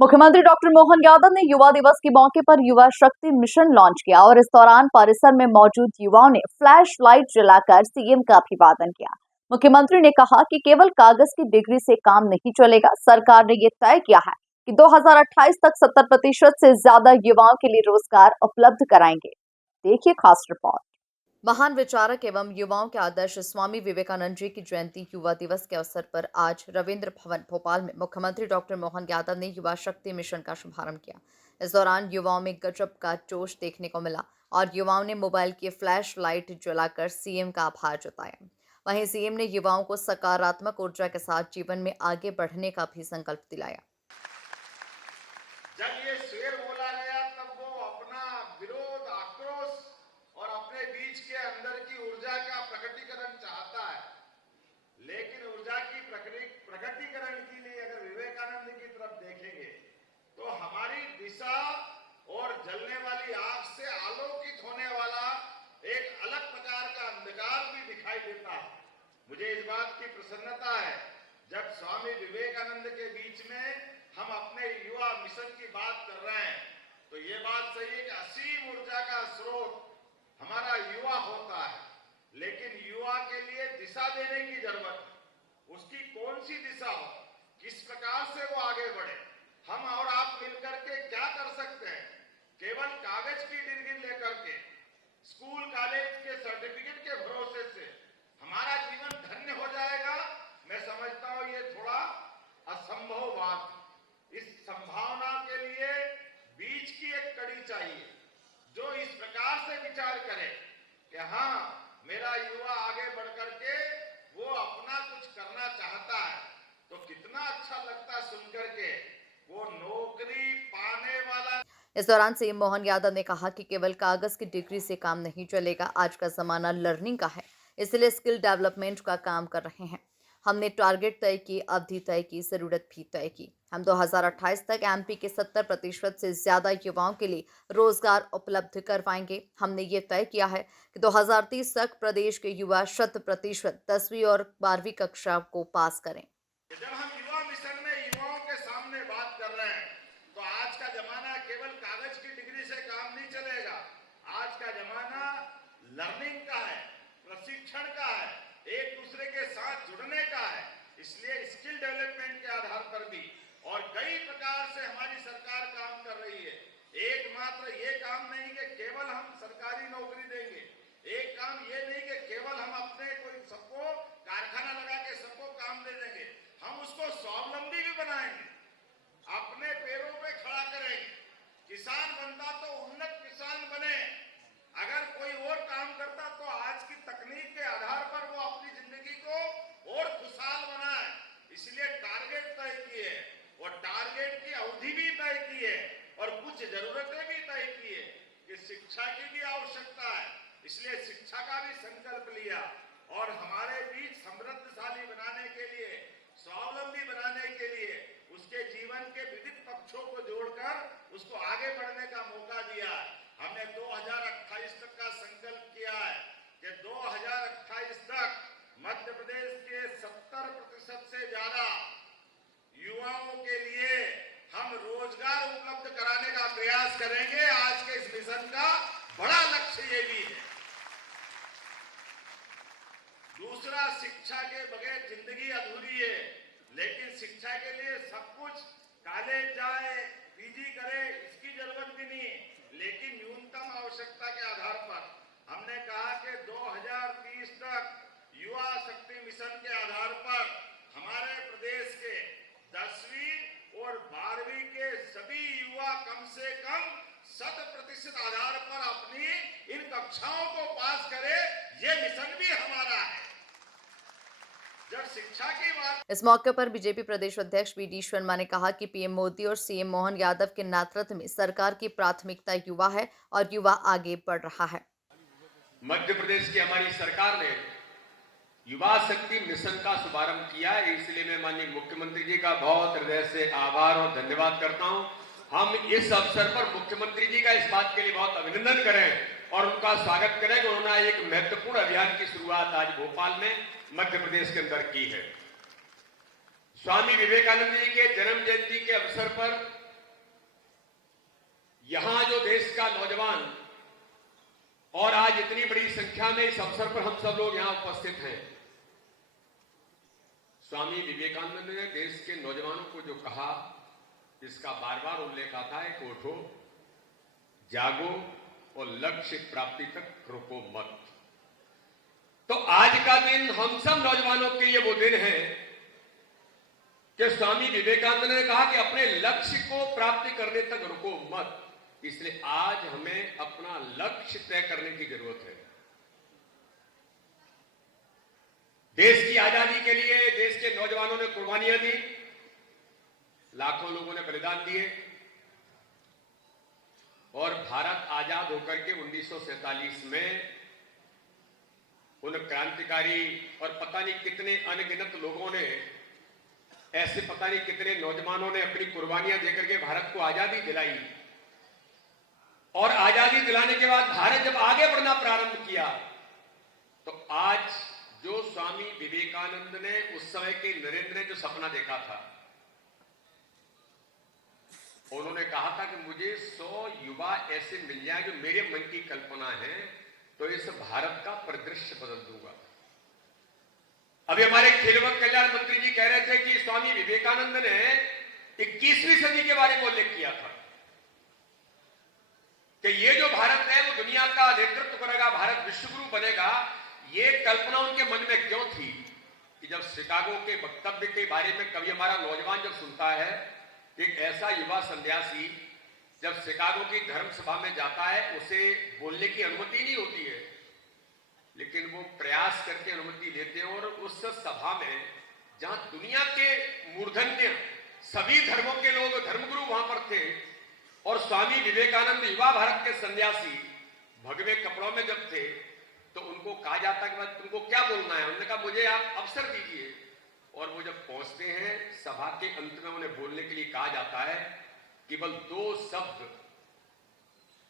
मुख्यमंत्री डॉक्टर मोहन यादव ने युवा दिवस के मौके पर युवा शक्ति मिशन लॉन्च किया और इस दौरान परिसर में मौजूद युवाओं ने फ्लैश लाइट जलाकर सीएम का अभिवादन किया। मुख्यमंत्री ने कहा कि केवल कागज की डिग्री से काम नहीं चलेगा। सरकार ने ये तय किया है कि 2028 तक 70% से ज्यादा युवाओं के लिए रोजगार उपलब्ध कराएंगे। देखिए खास रिपोर्ट। महान विचारक एवं युवाओं के आदर्श स्वामी विवेकानंद जी की जयंती युवा दिवस के अवसर पर आज रविंद्र भवन भोपाल में मुख्यमंत्री डॉक्टर मोहन यादव ने युवा शक्ति मिशन का शुभारंभ किया। इस दौरान युवाओं में गजब का जोश देखने को मिला और युवाओं ने मोबाइल की फ्लैश लाइट जलाकर सीएम का आभार जताया। वहीं सीएम ने युवाओं को सकारात्मक ऊर्जा के साथ जीवन में आगे बढ़ने का भी संकल्प दिलाया। जब ये शेर बोला गया तब वो अपना विरोध, आक्रोश और अपने बीच के अंदर की ऊर्जा का प्रकटीकरण चाहता है, लेकिन ऊर्जा की प्रकटीकरण के लिए अगर विवेकानंद की तरफ देखेंगे तो हमारी दिशा और जलने वाली आग से आलोकित होने वाला एक अलग प्रकार का अंधकार भी दिखाई देता है। मुझे इस बात की प्रसन्नता है जब स्वामी विवेकानंद के बीच में हम अपने युवा मिशन की बात कर रहे हैं तो ये बात सही है कि असीम ऊर्जा का स्रोत हमारा युवा होता है, लेकिन युवा के लिए दिशा देने की जरूरत है। उसकी कौन सी दिशा हो, किस प्रकार से वो आगे बढ़े। हम और आप मिलकर के क्या कर सकते हैं? केवल कागज की डिग्री लेकर के, स्कूल कॉलेज के सर्टिफिकेट के भरोसे से हमारा जीवन धन्य हो जाएगा, मैं समझता हूं ये थोड़ा असंभव बात। इस संभावना के लिए बीच की एक कड़ी चाहिए जो इस प्रकार से विचार करे कि हाँ, मेरा युवा आगे बढ़ करके वो अपना कुछ करना चाहता है, तो कितना अच्छा लगता सुनकर के। वो नौकरी पाने वाला। इस दौरान सीएम मोहन यादव ने कहा कि केवल कागज की डिग्री से काम नहीं चलेगा। आज का जमाना लर्निंग का है, इसलिए स्किल डेवलपमेंट का काम कर रहे हैं। हमने टारगेट तय की, अवधि तय की, जरूरत भी तय की। हम 2028 तक एमपी के 70% से ज्यादा युवाओं के लिए रोजगार उपलब्ध करवाएंगे। हमने ये तय किया है कि 2030 तक प्रदेश के युवा 100% 10वीं और 12वीं कक्षा को पास करें। जब हम युवा मिशन में युवाओं के सामने बात कर रहे हैं तो आज का जमाना केवल कागज की डिग्री से काम नहीं चलेगा। आज का जमाना लर्निंग का है, प्रशिक्षण का है, एक दूसरे के साथ जुड़ने का है। इसलिए स्किल डेवलपमेंट के आधार पर भी और कई प्रकार से हमारी सरकार काम कर रही है। एकमात्र ये काम नहीं कि केवल हम सरकारी नौकरी देंगे, एक काम ये नहीं कि केवल हम अपने कोई सबको कारखाना लगा के सबको काम दे देंगे। हम उसको स्वावलंबी भी बनाएंगे, अपने पैरों पे खड़ा करेंगे। किसान बनता तो उन्नत किसान बने, अगर कोई और काम करता तो आज की तकनीक के आधार पर वो अपनी जिंदगी को और खुशहाल बनाए। इसलिए टारगेट तय किए और टारगेट की अवधि भी तय की है और कुछ जरूरतें भी तय की है कि शिक्षा की भी आवश्यकता है। इसलिए शिक्षा का भी संकल्प लिया और हमारे बीच समृद्धशाली बनाने के लिए, स्वावलंबी बनाने के लिए उसके जीवन के विविध पक्षों को जोड़कर उसको आगे बढ़ने का मौका दिया। हमने 2028 तक का संकल्प किया है कि 2028 तक मध्य प्रदेश के 70% से ज्यादा युवाओं के लिए हम रोजगार उपलब्ध कराने का प्रयास करेंगे। आज के इस मिशन का बड़ा लक्ष्य ये भी है। दूसरा, शिक्षा के बगैर जिंदगी अधूरी है, लेकिन शिक्षा के लिए सब कुछ कॉलेज जाए, पीजी करे, इसकी जरूरत भी नहीं, लेकिन न्यूनतम आवश्यकता के आधार पर हमने कहा कि 2030 तक युवा शक्ति मिशन के आधार पर हमारे प्रदेश के 10वीं और 12वीं के सभी युवा कम से कम 100% आधार पर अपनी इन कक्षाओं को पास करे। ये मिशन भी हमारा है। जब शिक्षा की बात। इस मौके पर बीजेपी प्रदेश अध्यक्ष वी.डी. शर्मा ने कहा कि पीएम मोदी और सीएम मोहन यादव के नेतृत्व में सरकार की प्राथमिकता युवा है और युवा आगे बढ़ रहा है। मध्य प्रदेश की हमारी सरकार ने युवा शक्ति मिशन का शुभारंभ किया है, इसलिए मैं माननीय मुख्यमंत्री जी का बहुत हृदय से आभार और धन्यवाद करता हूं। हम इस अवसर पर मुख्यमंत्री जी का इस बात के लिए बहुत अभिनंदन करें और उनका स्वागत करें कि उन्होंने एक महत्वपूर्ण अभियान की शुरुआत आज भोपाल में मध्य प्रदेश के अंदर की है। स्वामी विवेकानंद जी के जन्म जयंती के अवसर पर यहां जो देश का नौजवान और आज इतनी बड़ी संख्या में इस अवसर पर हम सब लोग यहां उपस्थित हैं, स्वामी विवेकानंद ने देश के नौजवानों को जो कहा, इसका बार बार उल्लेख आता है कि उठो, जागो और लक्ष्य प्राप्ति तक रुको मत। तो आज का दिन हम सब नौजवानों के लिए वो दिन है कि स्वामी विवेकानंद ने कहा कि अपने लक्ष्य को प्राप्ति करने तक रुको मत। इसलिए आज हमें अपना लक्ष्य तय करने की जरूरत है। देश की आजादी के लिए देश के नौजवानों ने कुर्बानियां दी, लाखों लोगों ने बलिदान दिए और भारत आजाद होकर के 1947 में उन क्रांतिकारी और पता नहीं कितने अनगिनत लोगों ने, ऐसे पता नहीं कितने नौजवानों ने अपनी कुर्बानियां देकर के भारत को आजादी दिलाई। और आजादी दिलाने के बाद भारत जब आगे बढ़ना प्रारंभ किया तो आज जो स्वामी विवेकानंद ने उस समय के नरेंद्र ने जो सपना देखा था, उन्होंने कहा था कि मुझे 100 युवा ऐसे मिल जाए जो मेरे मन की कल्पना है, तो इस भारत का परिदृश्य बदल दूंगा। अभी हमारे खेल व कल्याण मंत्री जी कह रहे थे कि स्वामी विवेकानंद ने 21वीं सदी के बारे में उल्लेख किया था कि ये जो भारत है वो दुनिया का नेतृत्व करेगा, भारत विश्वगुरु बनेगा। ये कल्पना उनके मन में क्यों थी कि जब शिकागो के वक्तव्य के बारे में कभी हमारा नौजवान जब सुनता है, एक ऐसा युवा संन्यासी जब शिकागो की धर्म सभा में जाता है, उसे बोलने की अनुमति नहीं होती है, लेकिन वो प्रयास करके अनुमति लेते हैं। और उस सभा में जहां दुनिया के मूर्धन्य सभी धर्मों के लोग, धर्मगुरु वहां पर थे, और स्वामी विवेकानंद युवा भारत के सन्यासी भगवे कपड़ों में जब थे, तो उनको कहा जाता कि तुमको क्या बोलना है। उन्होंने कहा मुझे आप अवसर दीजिए। और वो जब पहुंचते हैं, सभा के अंत में उन्हें बोलने के लिए कहा जाता है, केवल 2 शब्द।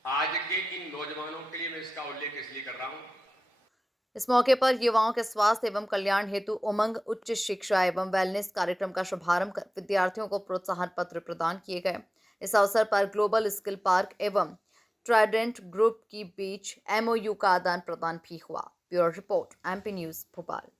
आज के इन नौजवानों के लिए मैं इसका उल्लेख इसलिए कर रहा हूं। इस मौके पर युवाओं के स्वास्थ्य एवं कल्याण हेतु उमंग उच्च शिक्षा एवं वेलनेस कार्यक्रम का शुभारंभ कर विद्यार्थियों को प्रोत्साहन पत्र प्रदान किए गए। इस अवसर पर ग्लोबल स्किल पार्क एवं ट्राइडेंट ग्रुप की बीच MOU का आदान प्रदान भी हुआ। Bureau report, MP news, Bhopal.